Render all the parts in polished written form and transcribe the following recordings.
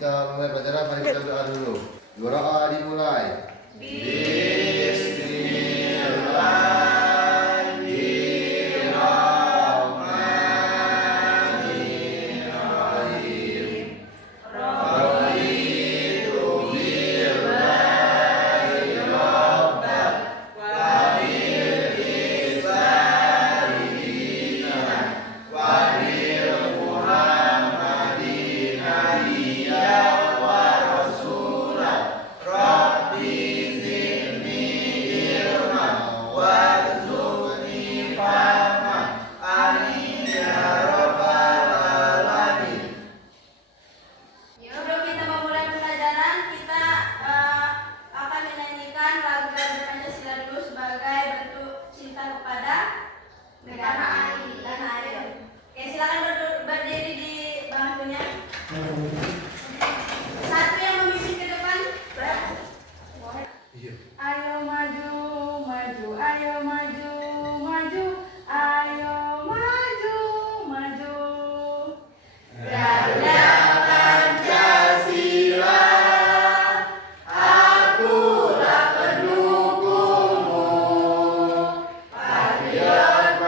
kita mulai pelajaran, mari kita berdoa dulu. Doa dimulai. Sebelum kita memulai pembelajaran, kita akan menyanyikan lagu-lagu Pancasila dulu sebagai bentuk cinta kepada negara dan air. Oke, silakan berdiri di bangkunya. Satu yang memimpin ke depan. Ayo maju, maju, ayo maju, maju, ayo maju, maju. Ganda Pancasila, akulah pendukungmu. Patriot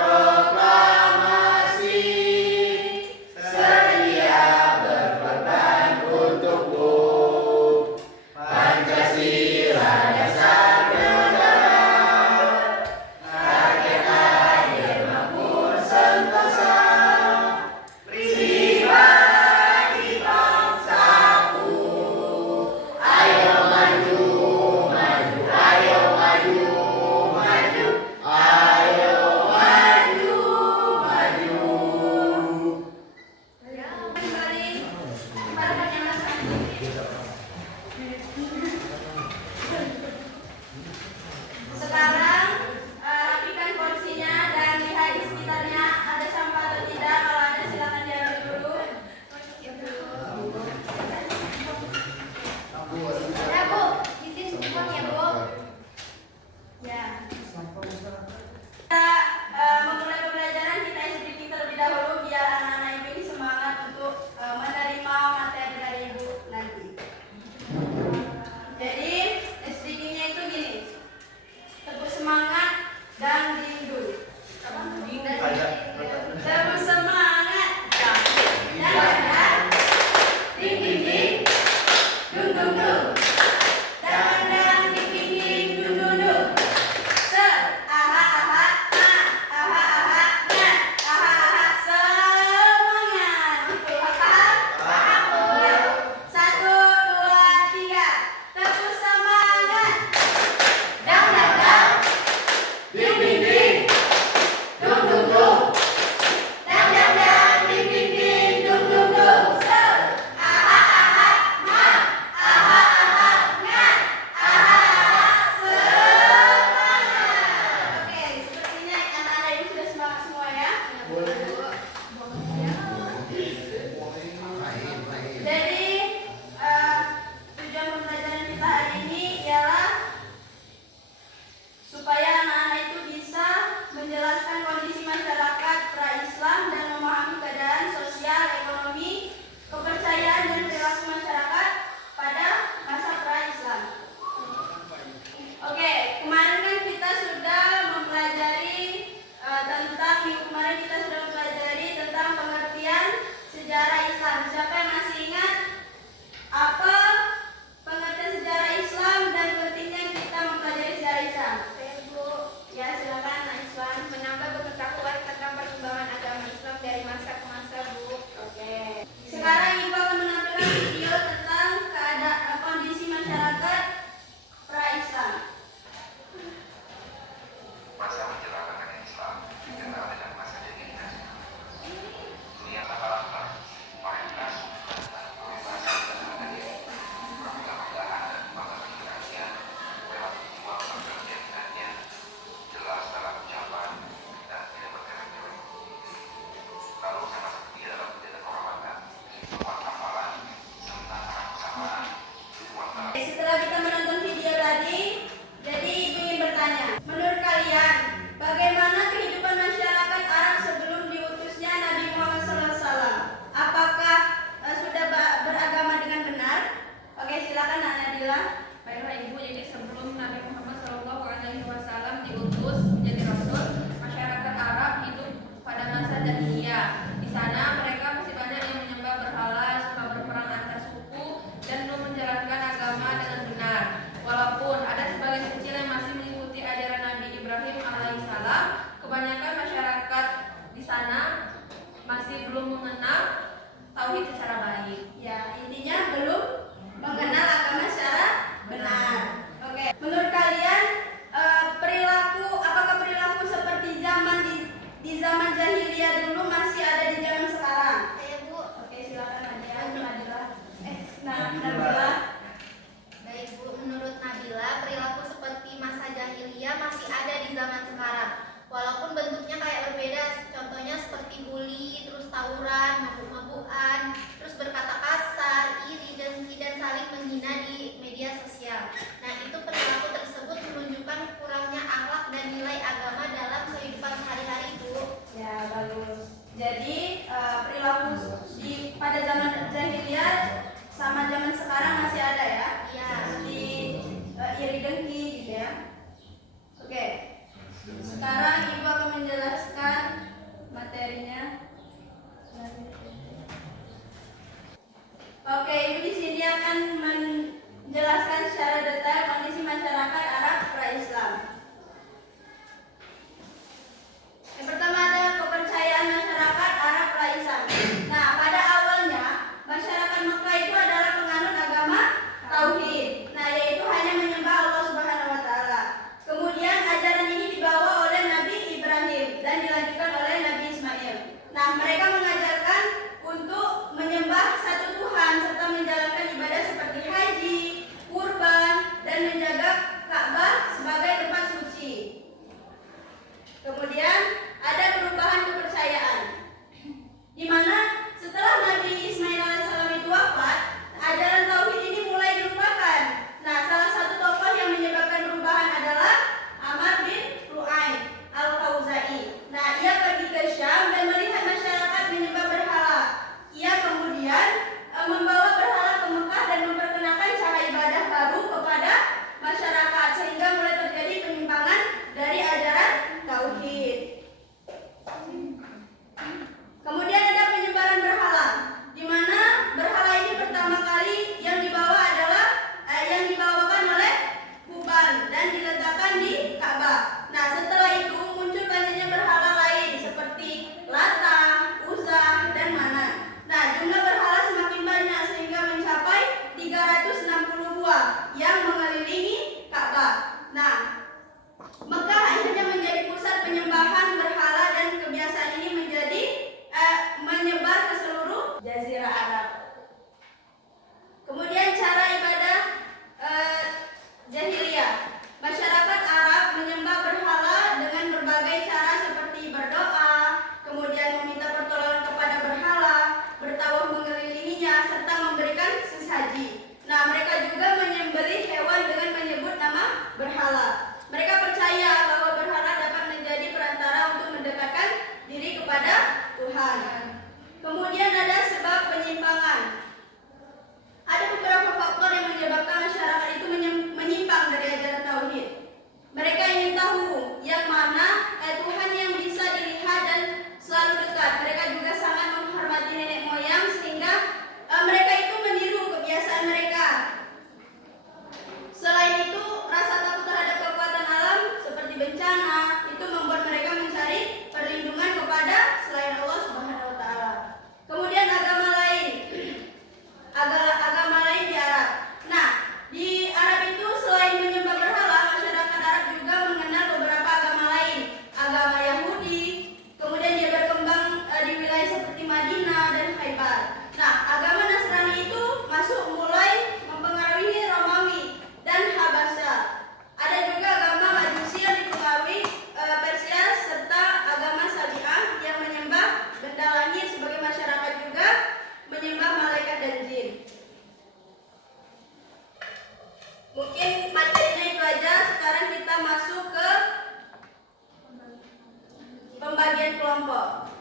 dari kelompok,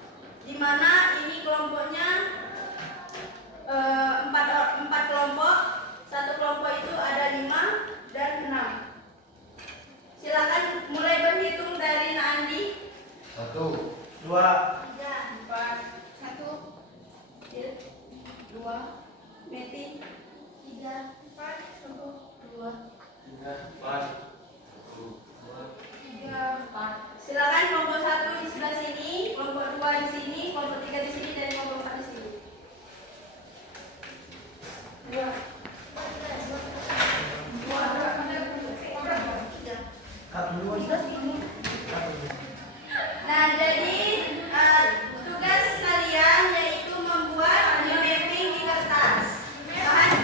di mana ini kelompoknya empat kelompok. Satu kelompok itu ada 5 dan 6. Silakan mulai berhitung dari Naandi. 1, 2, 3, 4, 1, 2, Meti, 3, 4, 1, 2, 4, 3, 4. Silakan kelompok 1 di sebelah sini, kelompok 2 di sini, kelompok 3 di sini, dan kelompok 4 di sini. 2. Nah, jadi tugas kalian yaitu membuat mapping di kertas. Bahan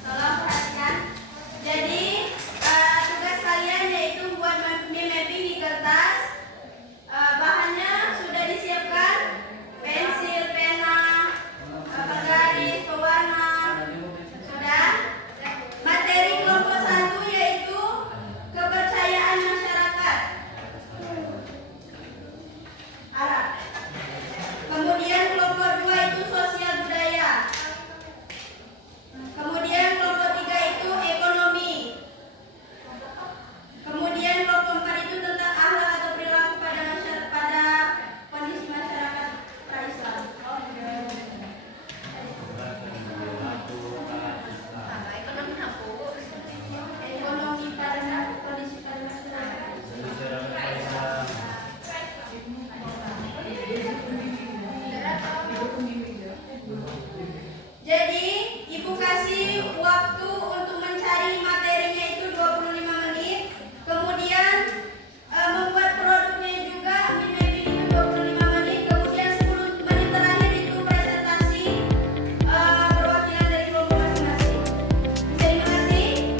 tolong perhatikan. Jadi tugas kalian yaitu membuat mapping di kertas. Bahannya sudah disiapkan, pensil, pena, penggaris, pewarna. Sudah. Materi kelompok 1 yaitu kepercayaan masyarakat Arab. Kemudian kelompok 2 itu sosial budaya. Kemudian kelompok 3 itu ekonomi. Kemudian kelompok 4 itu tentang akhlak atau perilaku pada kondisi masyarakat pra-Islam. Ekonomi pada kondisi pada masyarakat. Jadi, Ibu kasih waktu untuk mencari materinya itu 25 menit. Kemudian membuat produknya juga mapping itu 25 menit. Kemudian 10 menit terakhir itu presentasi perwakilan dari kelompok masing-masing. Bisa dimengerti?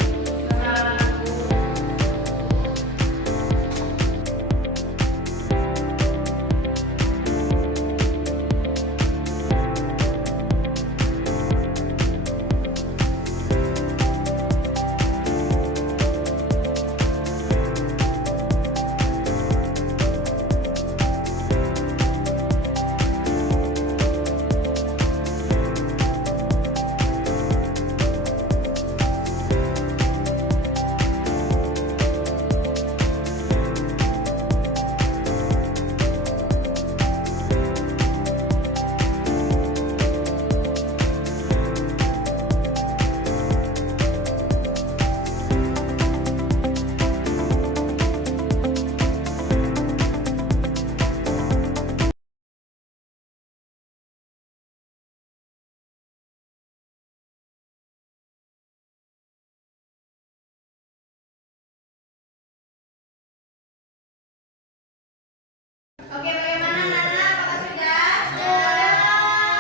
Oke, bagaimana Nana? Apakah sudah?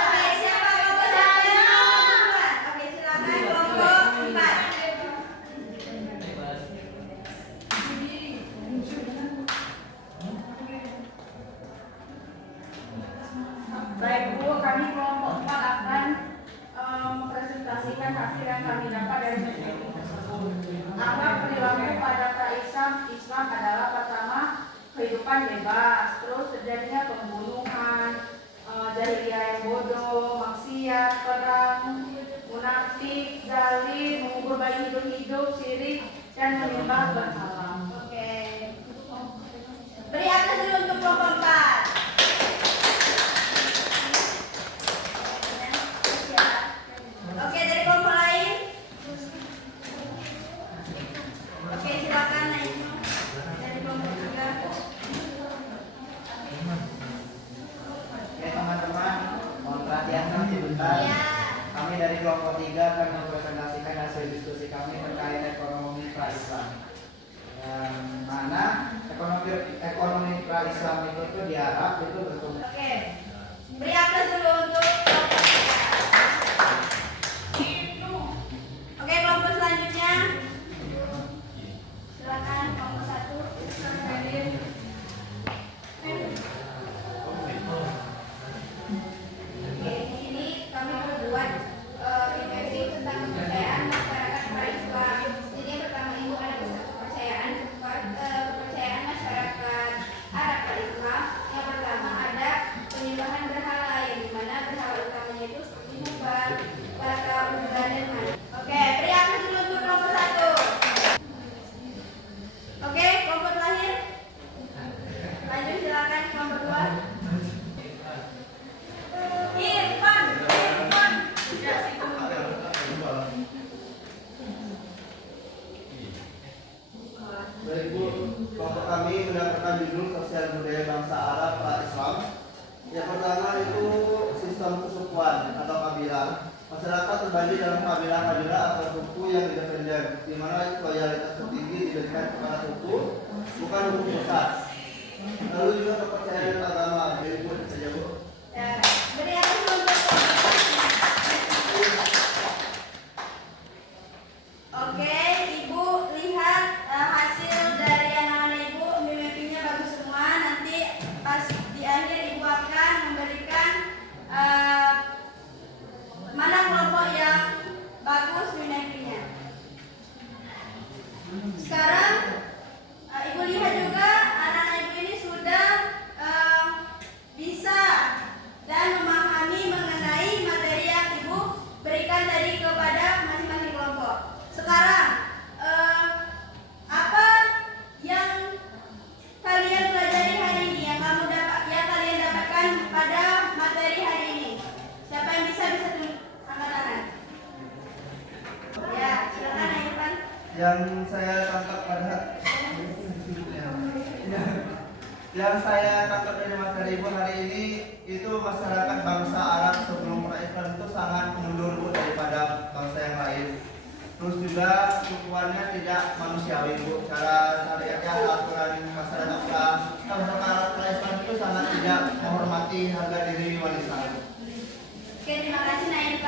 Oke, siapa kelompok 1 yang mau duluan? Oke, silakan kelompok 4. Baik Bu, kami kelompok 4 akan mempresentasikan hasil yang kami dapat dari mapping tersebut. Akhlak perilaku pada Islam adalah pertama kehidupan bebas, terus terjadinya pembunuhan, jahiliyah yang bodoh, maksiat, perang, munafik, zalim, mengubur bayi hidup-hidup, syirik, dan menyembah berhala. Oke. Beri atas dulu untuk kelompok 4. Oke, dari kelompok lain. Oke, silakan naik dari kelompok 3. Oke teman-teman, mohon perhatian sebentar. Kami dari kelompok 3 akan mempresentasikan hasil diskusi kami terkait ekonomi pra-Islam. Yang mana ekonomi pra-Islam itu tuh di Arab itu bertumbuh. Oke. Beri aplaus dulu untuk kelompok 3. Oke, kelompok selanjutnya. Silakan kelompok 1. Oke, di sini kami membuat kewarganegaraan. Oke, beri aplaus dulu untuk kelompok 1. Oke, kelompok terakhir. Lanjut silakan kelompok 2. Irfan. Ya, situ. Baik Bu, kelompok kami mendapatkan judul Sosial Budaya Bangsa Arab Pra-Islam. Yang pertama itu sistem kesukuan atau kabilah. Masyarakat terbagi dalam kabilah-kabilah atau suku yang independen, di mana loyalitas tertinggi diberikan kepada suku, bukan hukum pusat. Lalu juga kepercayaan agama. Jadi Bu, saja Bu. Ya, beri aplaus dulu untuk Oke, Ibu lihat hasil dari yang namanya Ibu, mimpinya bagus semua. Nanti pas di akhir Ibu akan memberikan mana kelompok yang bagus mimpinya. Sekarang Ibu lihat juga anak-anak Ibu ini sudah bisa dan memahami mengenai materi yang Ibu berikan tadi kepada masing-masing kelompok. Sekarang apa yang kalian pelajari hari ini, yang kalian dapatkan pada materi hari ini? Siapa yang bisa angkat tangan? Ya, silakan Irfan. Yang saya tangkap dari materi Ibu hari ini itu masyarakat bangsa Arab sebelum pra-Islam itu sangat mundur Bu daripada bangsa yang lain. Terus juga sukuannya tidak manusiawi Bu. Cara syariatnya aturan masyarakat pra-Islam itu sangat tidak menghormati harga diri wanita. Oke, terima kasih Naim.